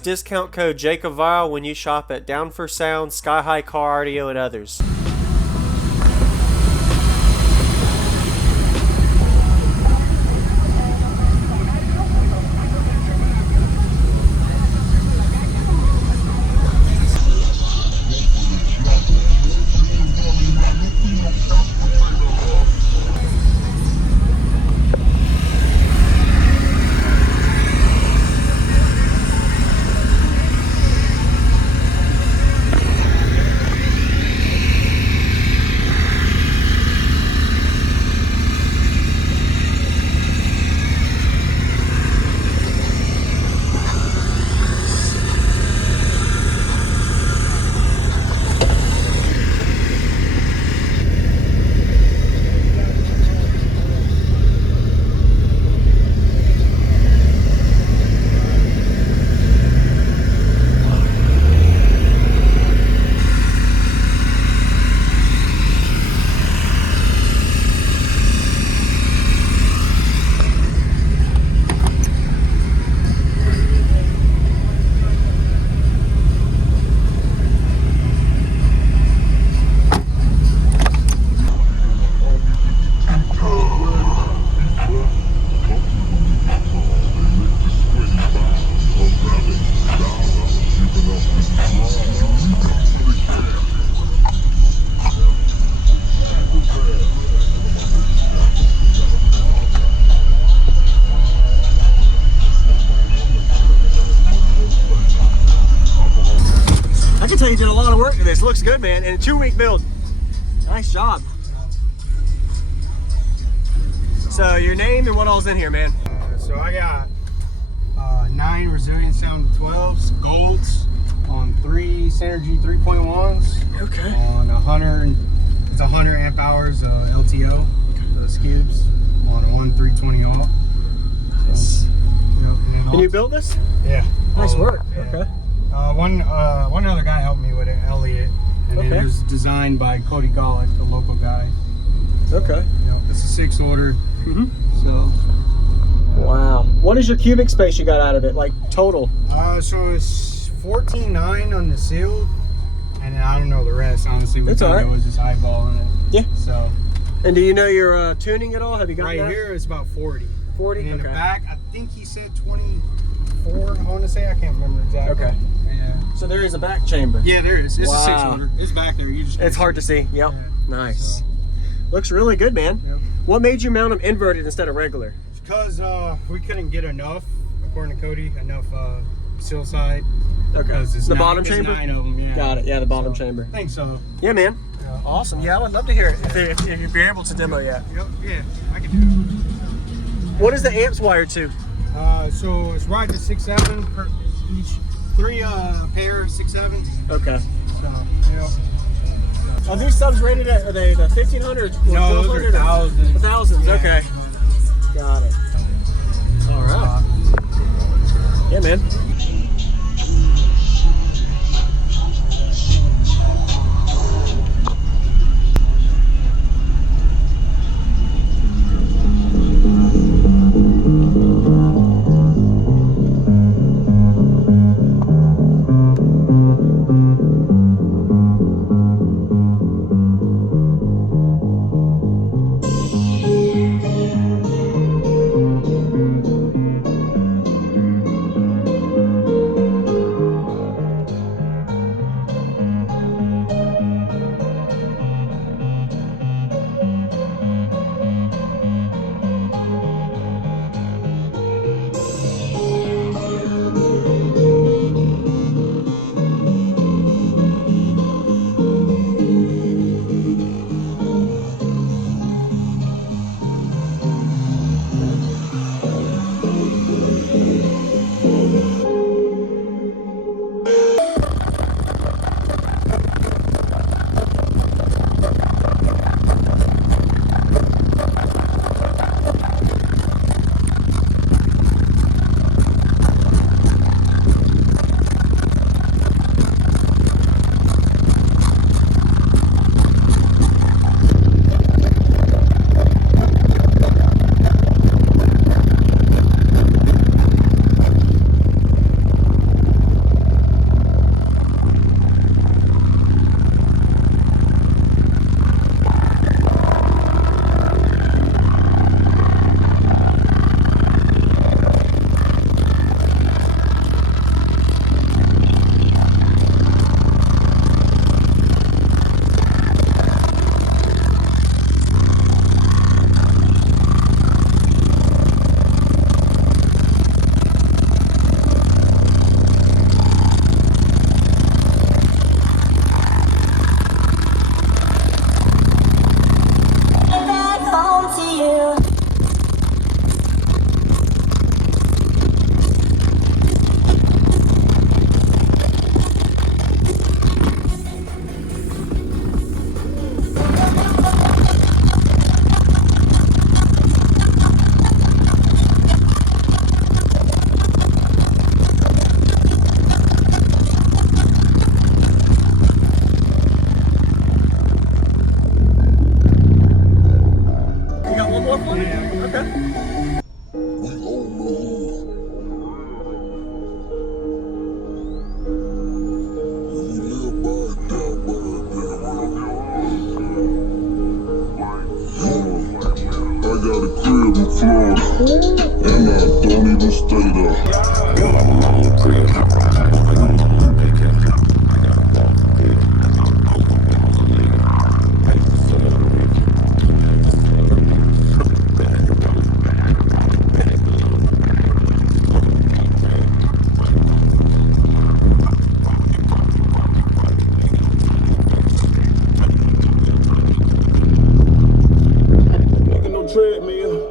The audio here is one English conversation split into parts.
discount code JacobViral when you shop at Down for Sound, SkyHigh Car Audio, and others. You did a lot of work to this. Looks good, man. And a 2-week build. Nice job. So your name and what all's in here, man? So I got 9 Resilient Sound 12s, golds on 3 Synergy 3.1s. Okay. On 100 amp hours LTO, those cubes on a 320 alt. Nice. And you built this? Yeah. Nice work. Yeah. Okay. One other guy helped me with it, Elliot, and then it was designed by Cody Golick, the local guy. Okay. It's a 6 ordered. So. Wow. What is your cubic space you got out of it, like total? So it's 14.9 on the sealed, and then I don't know the rest. Honestly, It's all right. It was just eyeballing it. Yeah. So. And do you know your tuning at all? Have you got right that? here is about 40. 40. And in okay. the back, I think he said 24. I want to say, I can't remember exactly. Okay. Yeah. So there is a back chamber. Yeah, there is. It's a 6 Wow. order. It's back there. You just. It's hard to see. Yep. Yeah. Nice. So. Looks really good, man. Yep. What made you mount them inverted instead of regular? Because we couldn't get enough, according to Cody, enough seal side. Okay. It's The bottom chamber? 9 of them, yeah. Got it. Yeah, the bottom chamber. I think so. Yeah, man. Yeah. Awesome. Yeah, I would love to hear it if you're able to demo yet. Yep. Yeah, I can do it. What is the amps wired to? So it's right to 6.7 per each. 3 pair 6.7s. Okay. So, yeah. Are these subs rated at, are they the 1500 or No, those are 1200? thousands. Thousands, Yeah. okay. Got it. All right. Yeah, man. don't even stay there. Girl, I'm alone, crib. Treadmill.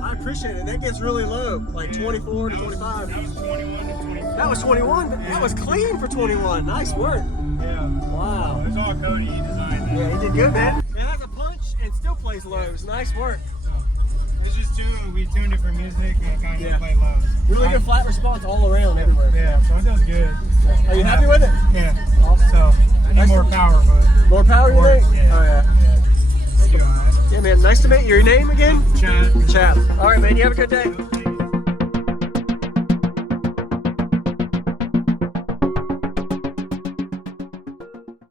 I appreciate it. That gets really low, like 24 to 25. That was 21 to 25. That was 21. That was clean for 21. Nice work. Yeah. Wow. It was all Cody. He designed that. Yeah, he did good, man. It has a punch and still plays lows. Nice work. It's just we tuned it for music and kind of play lows. Really good flat response all around, everywhere. Yeah, so it does good. Are you happy with it? Yeah. Awesome. So I need more power, but more power, you think? Yeah. Oh yeah. Yeah, Yeah, man. Nice to meet you. Your name again? Chad. Chad. All right, man. You have a good day.